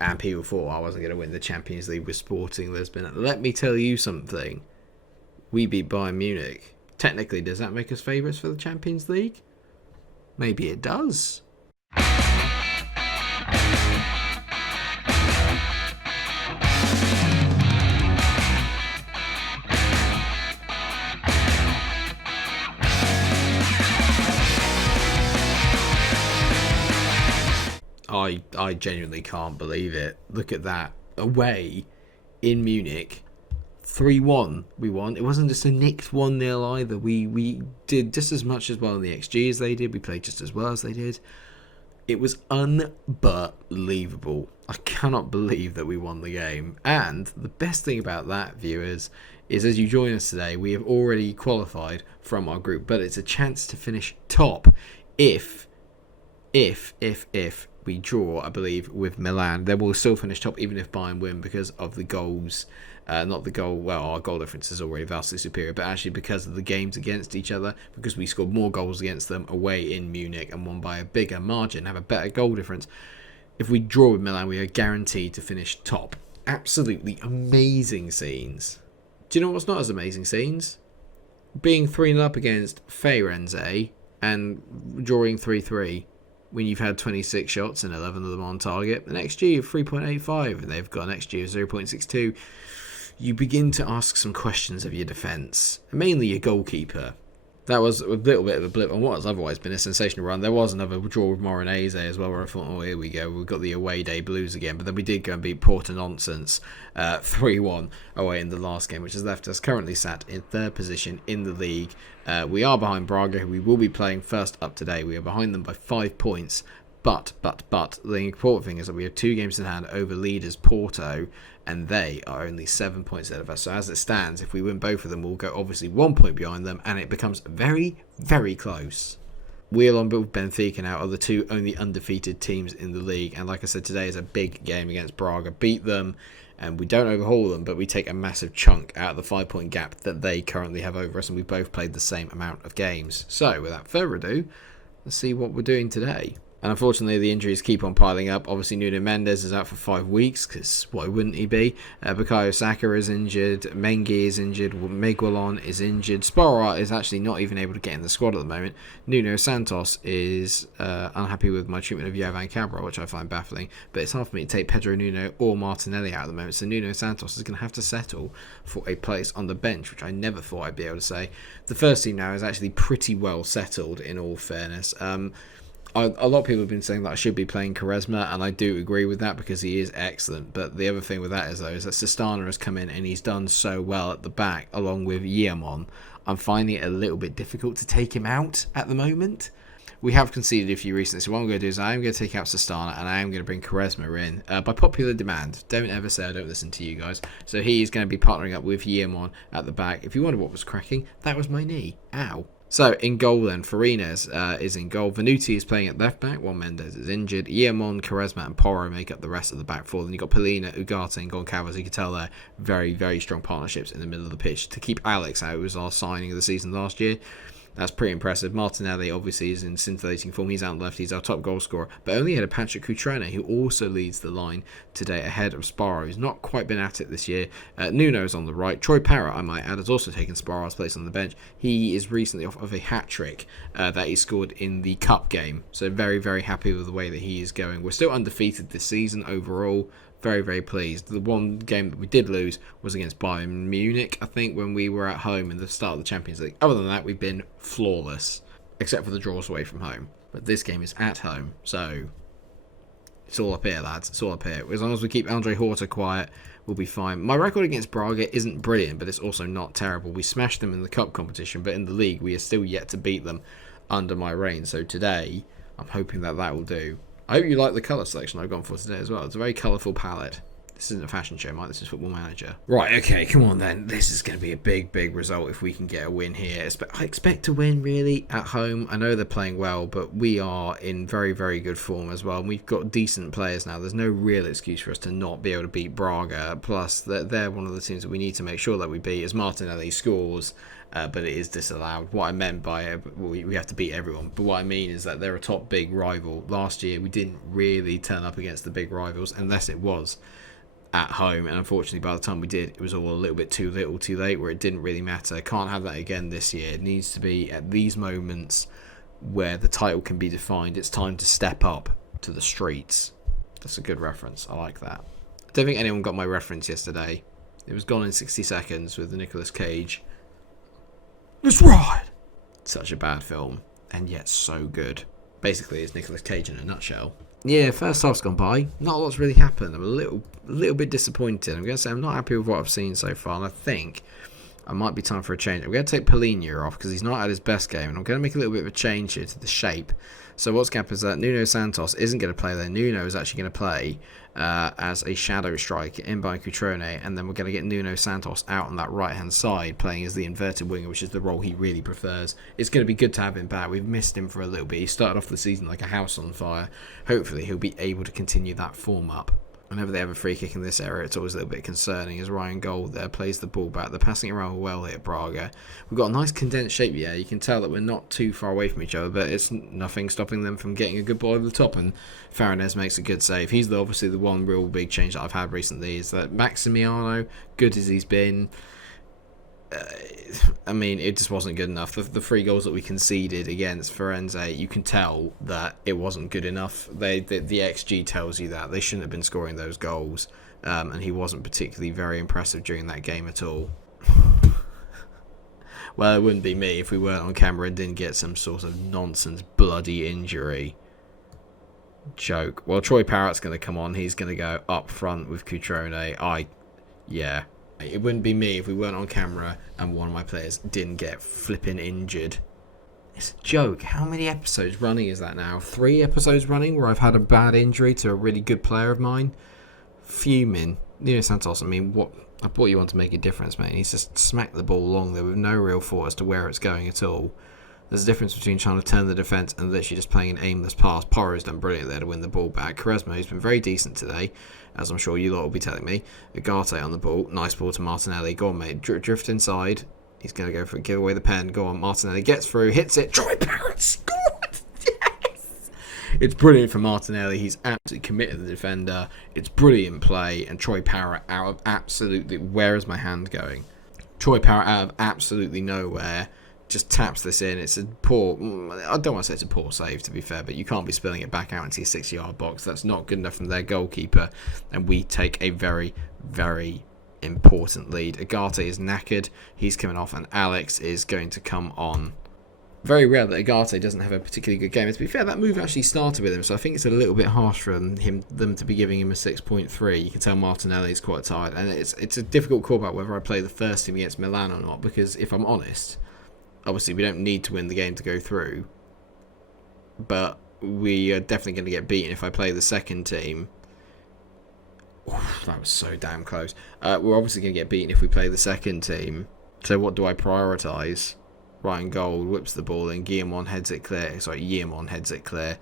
And people thought I wasn't going to win the Champions League with Sporting Lisbon. Let me tell you something. We beat Bayern Munich. Technically, does that make us favourites for the Champions League? Maybe it does. I genuinely can't believe it. Look at that. Away in Munich, 3-1 we won. It wasn't just a nicked 1-0 either. We did just as much as well in the XG as they did. We played just as well as they did. It was unbelievable. I cannot believe that we won the game. And the best thing about that, viewers, is as you join us today, we have already qualified from our group, but it's a chance to finish top if we draw, I believe, with Milan. Then we'll still finish top even if Bayern win because of the goals. Not the goal, well, our goal difference is already vastly superior, but actually because of the games against each other, because we scored more goals against them away in Munich and won by a bigger margin, have a better goal difference. If we draw with Milan, we are guaranteed to finish top. Absolutely amazing scenes. Do you know what's not as amazing scenes? Being 3-0 up against Firenze and drawing 3-3. When you've had 26 shots and 11 of them on target, an XG of 3.85 and they've got an XG of 0.62, you begin to ask some questions of your defence, mainly your goalkeeper. That was a little bit of a blip on what has otherwise been a sensational run. There was another draw with Morenese as well, where I thought, oh, here we go, we've got the away day blues again. But then we did go and beat Porto Nonsense 3-1 away in the last game, which has left us currently sat in third position in the league. We are behind Braga, who we will be playing first up today. We are behind them by 5 points. But the important thing is that we have 2 games in hand over leaders Porto, and they are only 7 points ahead of us. So as it stands, if we win both of them, we'll go obviously 1 point behind them, and it becomes very, very close. We, along with Benfica now, are the 2 only undefeated teams in the league. And like I said, today is a big game against Braga. Beat them, and we don't overhaul them, but we take a massive chunk out of the 5-point gap that they currently have over us, and we both played the same amount of games. So without further ado, let's see what we're doing today. And unfortunately, the injuries keep on piling up. Obviously, Nuno Mendes is out for 5 weeks, because why wouldn't he be? Bukayo Saka is injured. Mengi is injured. Miguelon is injured. Spora is actually not even able to get in the squad at the moment. Nuno Santos is unhappy with my treatment of Jovan Cabral, which I find baffling. But it's hard for me to take Pedro Nuno or Martinelli out at the moment. So Nuno Santos is going to have to settle for a place on the bench, which I never thought I'd be able to say. The first team now is actually pretty well settled, in all fairness. A lot of people have been saying that I should be playing Quaresma, and I do agree with that because he is excellent. But the other thing with that is, though, is that Sistana has come in and he's done so well at the back, along with Yeamon. I'm finding it a little bit difficult to take him out at the moment. We have conceded a few recently, so what I'm going to do is I am going to take out Sistana and I am going to bring Quaresma in by popular demand. Don't ever say I don't listen to you guys. So he's going to be partnering up with Yeamon at the back. If you wonder what was cracking, that was my knee. Ow. So, in goal then, Farines is in goal. Venuti is playing at left back while Mendes is injured. Yeamon, Quaresma and Porro make up the rest of the back four. Then you've got Polina, Ugarte and Goncalves. You can tell they're very, very strong partnerships in the middle of the pitch. To keep Alex out, who was our signing of the season last year, that's pretty impressive. Martinelli obviously is in scintillating form. He's out on the left. He's our top goal scorer. But only had a Patrick Cutrone, who also leads the line today ahead of Sparrow, who's not quite been at it this year. Nuno's on the right. Troy Parrott, I might add, has also taken Sparrow's place on the bench. He is recently off of a hat-trick that he scored in the Cup game. So very, very happy with the way that he is going. We're still undefeated this season overall. Very, very pleased. The one game that we did lose was against Bayern Munich, I think, when we were at home in the start of the Champions League. Other than that, we've been flawless, except for the draws away from home. But this game is at home, so it's all up here, lads. It's all up here. As long as we keep Andre Horta quiet, we'll be fine. My record against Braga isn't brilliant, but it's also not terrible. We smashed them in the cup competition, but in the league, we are still yet to beat them under my reign. So today, I'm hoping that that will do. I hope you like the colour selection I've gone for today as well. It's a very colourful palette. This isn't a fashion show, Mike. This is Football Manager. Right, okay, come on then. This is going to be a big, big result if we can get a win here. I expect to win, really, at home. I know they're playing well, but we are in very, very good form as well. And we've got decent players now. There's no real excuse for us to not be able to beat Braga. Plus, they're one of the teams that we need to make sure that we beat as Martinelli scores but it is disallowed. What I meant by it, we have to beat everyone, but what I mean is that they're a top big rival. Last year we didn't really turn up against the big rivals unless it was at home, and unfortunately by the time we did, it was all a little bit too little too late, where it didn't really matter. Can't have that again this year. It needs to be at these moments where the title can be defined. It's time to step up to the streets. That's a good reference. I like that. I don't think anyone got my reference yesterday. It was Gone in 60 Seconds with Nicolas Cage. Let's ride! Such a bad film, and yet so good. Basically, it's Nicolas Cage in a nutshell. Yeah, first half's gone by. Not a lot's really happened. I'm a little bit disappointed. I'm going to say I'm not happy with what I've seen so far, and I think I might be time for a change. I'm going to take Paulinho off because he's not at his best game, and I'm going to make a little bit of a change here to the shape. So what's going to happen is that Nuno Santos isn't going to play there. Nuno is actually going to play as a shadow striker in by Cutrone, and then we're going to get Nuno Santos out on that right-hand side, playing as the inverted winger, which is the role he really prefers. It's going to be good to have him back. We've missed him for a little bit. He started off the season like a house on fire. Hopefully he'll be able to continue that form up. Whenever they have a free kick in this area, it's always a little bit concerning as Ryan Gold there plays the ball back. They're passing around well here at Braga. We've got a nice condensed shape, yeah. You can tell that we're not too far away from each other, but it's nothing stopping them from getting a good ball over the top, and Farinez makes a good save. He's obviously the one real big change that I've had recently, is that Maximiano, good as he's been, I mean, it just wasn't good enough. The 3 goals that we conceded against Firenze, you can tell that it wasn't good enough. The XG tells you that. They shouldn't have been scoring those goals, and he wasn't particularly very impressive during that game at all. Well, it wouldn't be me if we weren't on camera and didn't get some sort of nonsense bloody injury. Joke. Well, Troy Parrott's going to come on. He's going to go up front with Cutrone. Yeah. It wouldn't be me if we weren't on camera and one of my players didn't get flipping injured. It's a joke. How many episodes running is that now? 3 episodes running where I've had a bad injury to a really good player of mine? Fuming. Nuno Santos, I mean, what? I brought you on to make a difference, mate. He's just smacked the ball along there with no real thought as to where it's going at all. There's a difference between trying to turn the defence and literally just playing an aimless pass. Porro's done brilliant there to win the ball back. Quaresma, who's been very decent today, as I'm sure you lot will be telling me. Agate on the ball. Nice ball to Martinelli. Go on, mate. Drift inside. He's going to go for it. Give away the pen. Go on, Martinelli. Gets through. Hits it. Troy Parrott scored! Yes! It's brilliant for Martinelli. He's absolutely committed to the defender. It's brilliant play. And Troy Parrott out of absolutely... Where is my hand going? Troy Parrott out of absolutely nowhere just taps this in. It's a poor... I don't want to say it's a poor save, to be fair, but you can't be spilling it back out into your 6-yard box. That's not good enough from their goalkeeper, and we take a very, very important lead. Agate is knackered. He's coming off, and Alex is going to come on. Very rare that Agate doesn't have a particularly good game. And to be fair, that move actually started with him, so I think it's a little bit harsh for them to be giving him a 6.3. You can tell Martinelli is quite tired, and it's a difficult call about whether I play the first team against Milan or not, because if I'm honest... Obviously, we don't need to win the game to go through, but we are definitely going to get beaten if I play the second team. Oof, that was so damn close. We're obviously going to get beaten if we play the second team. So what do I prioritise? Ryan Gold whips the ball in. Guillamon heads it clear.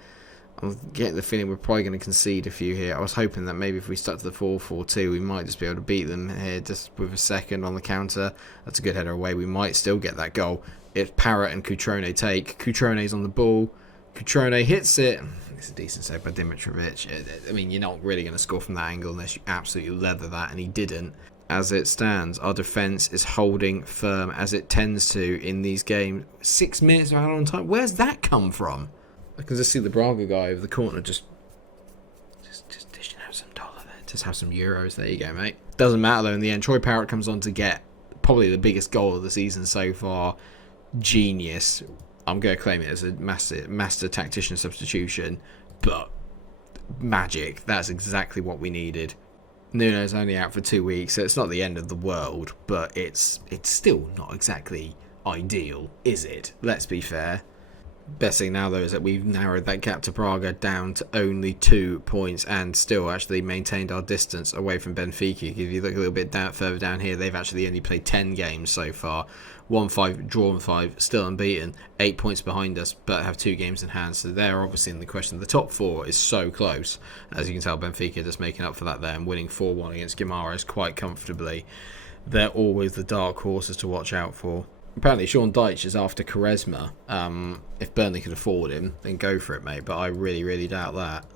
I'm getting the feeling we're probably going to concede a few here. I was hoping that maybe if we stuck to the 4-4-2, we might just be able to beat them here just with a second on the counter. That's a good header away. We might still get that goal if Parrott and Cutrone take. Cutrone's on the ball. Cutrone hits it. It's a decent save by Dimitrovic. I mean, you're not really going to score from that angle unless you absolutely leather that, and he didn't. As it stands, our defence is holding firm as it tends to in these games. 6 minutes of added on time. Where's that come from? I can just see the Braga guy over the corner just dishing out some dollar there. Just have some euros. There you go, mate. Doesn't matter though in the end. Troy Parrott comes on to get probably the biggest goal of the season so far. Genius. I'm going to claim it as a master tactician substitution, but magic. That's exactly what we needed. Nuno's only out for 2 weeks, so it's not the end of the world, but it's still not exactly ideal, is it? Let's be fair. Best thing now, though, is that we've narrowed that gap to Braga down to only 2 points and still actually maintained our distance away from Benfica. If you look a little bit further down here, they've actually only played 10 games so far. 1-5, drawn 5, still unbeaten. 8 points behind us, but have 2 games in hand. So they're obviously in the question. The top 4 is so close. As you can tell, Benfica just making up for that there and winning 4-1 against Guimarães quite comfortably. They're always the dark horses to watch out for. Apparently, Sean Dyche is after Quaresma. If Burnley could afford him, then go for it, mate. But I really, really doubt that.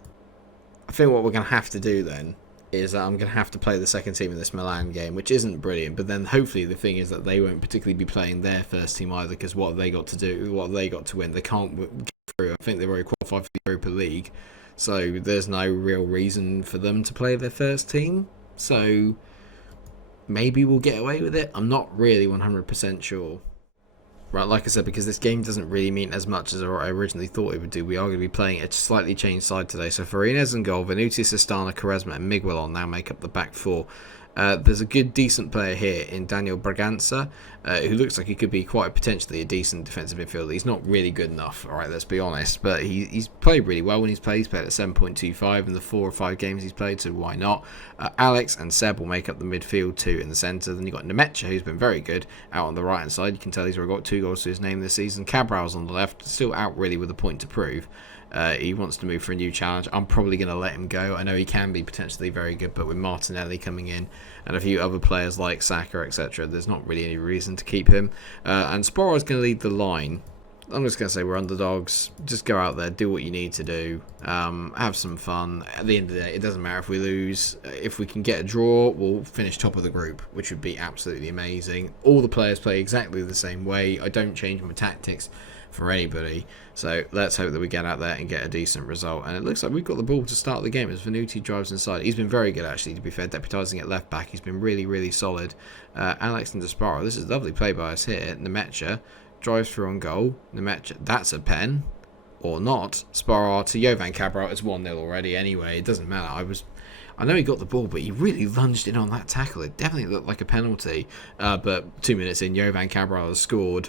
I think what we're going to have to do then is I'm going to have to play the second team in this Milan game, which isn't brilliant. But then hopefully the thing is that they won't particularly be playing their first team either, because what have they got to do? What have they got to win? They can't get through. I think they've already qualified for the Europa League. So there's no real reason for them to play their first team. So maybe we'll get away with it. I'm not really 100% sure. Right, like I said, because this game doesn't really mean as much as I originally thought it would do, we are going to be playing a slightly changed side today. So Farina's in goal, Venuti, Sistana, Quaresma and Miguel now make up the back four. There's a good, decent player here in Daniel Braganza, who looks like he could be quite potentially a decent defensive midfielder. He's not really good enough, all right, let's be honest, but he's played really well when he's played. He's played at 7.25 in the 4 or 5 games he's played, so why not? Alex and Seb will make up the midfield two in the centre. Then you've got Nemecha, who's been very good, out on the right-hand side. You can tell he's already got 2 goals to his name this season. Cabral's on the left, still out really with a point to prove. He wants to move for a new challenge. I'm probably going to let him go. I know he can be potentially very good, but with Martinelli coming in and a few other players like Saka, etc., there's not really any reason to keep him. And Sporro is going to lead the line. I'm just going to say we're underdogs. Just go out there, do what you need to do, have some fun. At the end of the day, it doesn't matter if we lose. If we can get a draw, we'll finish top of the group, which would be absolutely amazing. All the players play exactly the same way. I don't change my tactics for anybody, so let's hope that we get out there and get a decent result. And it looks like we've got the ball to start the game as Venuti drives inside. He's been very good, actually, to be fair, deputising at left back. He's been really, really solid. Alex and Desparo, this is lovely play by us here. Nemecha drives through on goal. Nemecha, that's a pen or not. Sparrow to Jovan Cabral. It's 1-0 already anyway. It doesn't matter. I know he got the ball, but he really lunged in on that tackle. It definitely looked like a penalty. But 2 minutes in, Jovan Cabral has scored.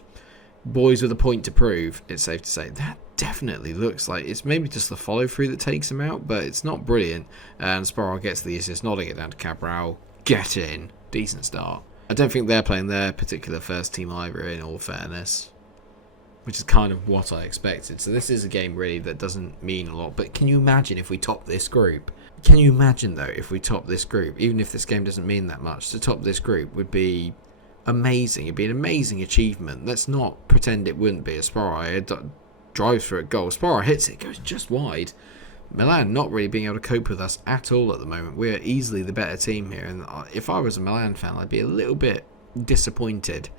Boys with a point to prove, it's safe to say. That definitely looks like it's maybe just the follow through that takes him out, but it's not brilliant. And Sparrow gets the assist, nodding it down to Cabral. Get in. Decent start. I don't think they're playing their particular first team either, in all fairness, which is kind of what I expected. So this is a game really that doesn't mean a lot. But can you imagine if we top this group? Can you imagine though if we top this group? Even if this game doesn't mean that much, to top this group would be amazing. It'd be an amazing achievement. Let's not pretend it wouldn't be. Sparrow drives for a goal. Sparrow hits it, goes just wide. Milan not really being able to cope with us at all at the moment. We're easily the better team here, and if I was a Milan fan, I'd be a little bit disappointed.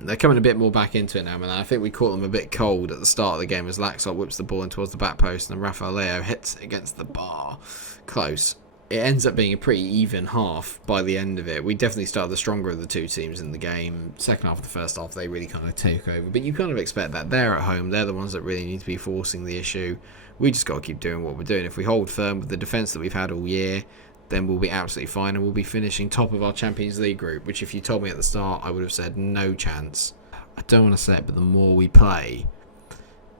They're coming a bit more back into it now, Milan. I think we caught them a bit cold at the start of the game as Laxalt whips the ball in towards the back post and Rafael Leo hits it against the bar. Close. It ends up being a pretty even half by the end of it. We definitely started the stronger of the two teams in the game. Second half of the first half, they really kind of take over. But you kind of expect that. They're at home. They're the ones that really need to be forcing the issue. We just got to keep doing what we're doing. If we hold firm with the defence that we've had all year, then we'll be absolutely fine and we'll be finishing top of our Champions League group, which if you told me at the start, I would have said no chance. I don't want to say it, but the more we play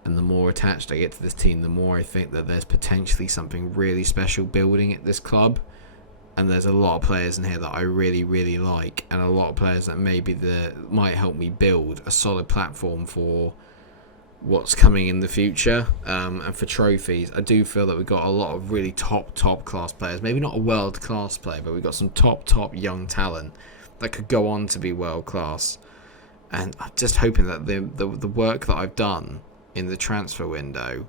and the more attached I get to this team, the more I think that there's potentially something really special building at this club. And there's a lot of players in here that I really, really like, and a lot of players that might help me build a solid platform for what's coming in the future, and for trophies. I do feel that we've got a lot of really top class players. Maybe not a world class player, but we've got some top young talent that could go on to be world class. And I'm just hoping that the work that I've done in the transfer window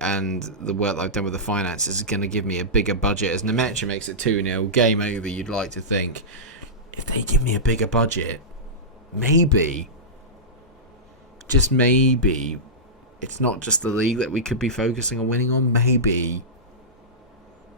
and the work that I've done with the finances is going to give me a bigger budget. As Nemecha makes it 2-0, game over, you'd like to think. If they give me a bigger budget, maybe, just maybe, it's not just the league that we could be focusing on winning on. Maybe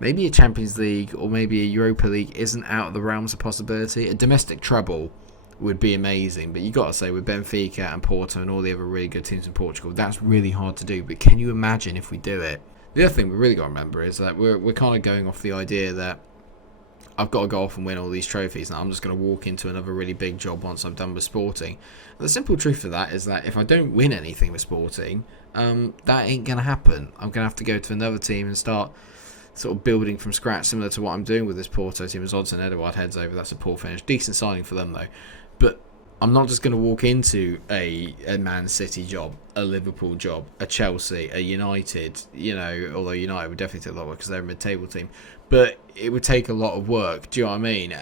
a Champions League or maybe a Europa League isn't out of the realms of possibility. A domestic treble would be amazing, but you got to say, with Benfica and Porto and all the other really good teams in Portugal, that's really hard to do. But can you imagine if we do it? The other thing we really got to remember is that we're kind of going off the idea that I've got to go off and win all these trophies, and I'm just going to walk into another really big job once I'm done with Sporting. And the simple truth of that is that if I don't win anything with Sporting, that ain't going to happen. I'm going to have to go to another team and start sort of building from scratch, similar to what I'm doing with this Porto team as Odson Edouard heads over. That's a poor finish. Decent signing for them, though. But I'm not just going to walk into a Man City job, a Liverpool job, a Chelsea, a United, although United would definitely take a lot of work because they're a mid-table team. But it would take a lot of work. Do you know what I mean?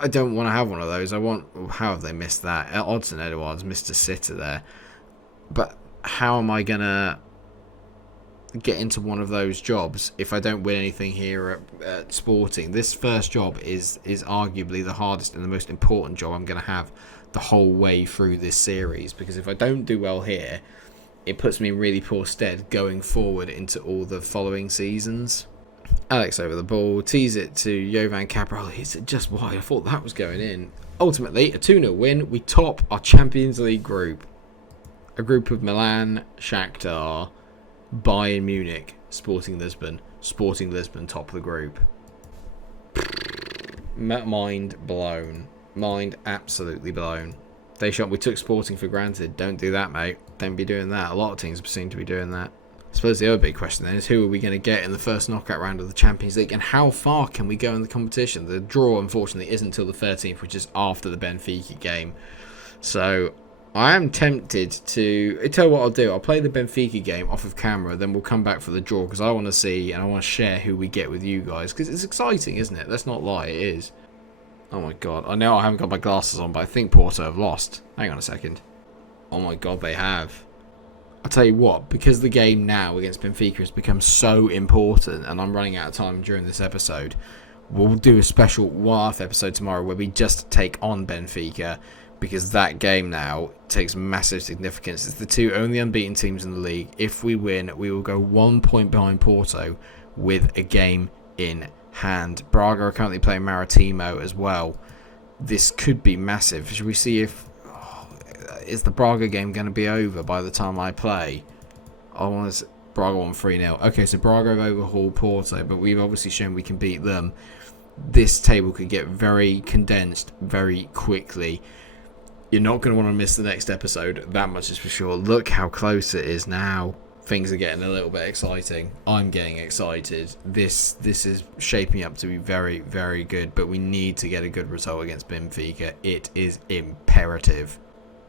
I don't want to have one of those. How have they missed that? Odson Edouard's missed a sitter there. But how am I going to get into one of those jobs if I don't win anything here at Sporting? This first job is arguably the hardest and the most important job I'm going to have the whole way through this series, because if I don't do well here, it puts me in really poor stead going forward into all the following seasons. Alex over the ball, tees it to Jovan Cabral. He's just wide. I thought that was going in. Ultimately, a 2-0 win. We top our Champions League group. A group of Milan, Shakhtar, Bayern Munich, Sporting Lisbon. Sporting Lisbon top of the group. Mind blown. Mind absolutely blown. Deschamps, we took Sporting for granted. Don't do that, mate. Don't be doing that. A lot of teams seem to be doing that. I suppose the other big question then is, who are we going to get in the first knockout round of the Champions League, and how far can we go in the competition? The draw, unfortunately, isn't until the 13th, which is after the Benfica game. So I am tempted to... I tell you what I'll do. I'll play the Benfica game off of camera, then we'll come back for the draw, because I want to see and I want to share who we get with you guys, because it's exciting, isn't it? Let's not lie, it is. Oh my god. I know I haven't got my glasses on, but I think Porto have lost. Hang on a second. Oh my god, they have. I'll tell you what, because the game now against Benfica has become so important, and I'm running out of time during this episode, we'll do a special one-off episode tomorrow where we just take on Benfica, because that game now takes massive significance. It's the two only unbeaten teams in the league. If we win, we will go 1 point behind Porto with a game in hand. Braga are currently playing Maritimo as well. This could be massive. Should we see if... is the Braga game going to be over by the time I play? Braga won 3-0. Okay, so Braga have overhauled Porto, but we've obviously shown we can beat them. This table could get very condensed very quickly. You're not going to want to miss the next episode, that much is for sure. Look how close it is now. Things are getting a little bit exciting. I'm getting excited. This is shaping up to be very, very good, but we need to get a good result against Benfica. It is imperative.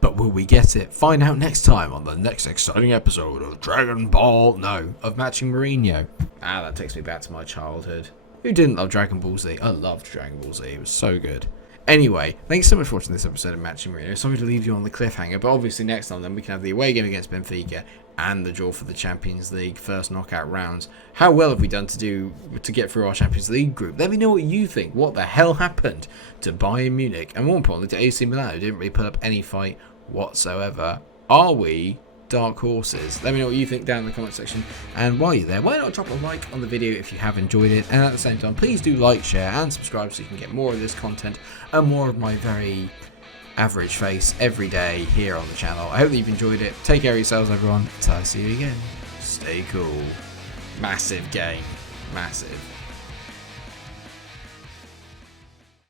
But will we get it? Find out next time on the next exciting episode of of Matching Mourinho. That takes me back to my childhood. Who didn't love Dragon Ball Z? I loved Dragon Ball Z. It was so good. Anyway, thanks so much for watching this episode of Matching Mourinho. Sorry to leave you on the cliffhanger, but obviously next time then we can have the away game against Benfica and the draw for the Champions League first knockout rounds. How well have we done to get through our Champions League group? Let me know what you think. What the hell happened to Bayern Munich, and more importantly to AC Milan, who didn't really put up any fight whatsoever? Are we dark horses? Let me know what you think down in the comment section, and while you're there, why not drop a like on the video if you have enjoyed it, and at the same time please do like, share and subscribe so you can get more of this content and more of my very average face every day here on the channel. I hope that you've enjoyed it. Take care of yourselves, everyone. Until I see you again, stay cool. Massive game. Massive.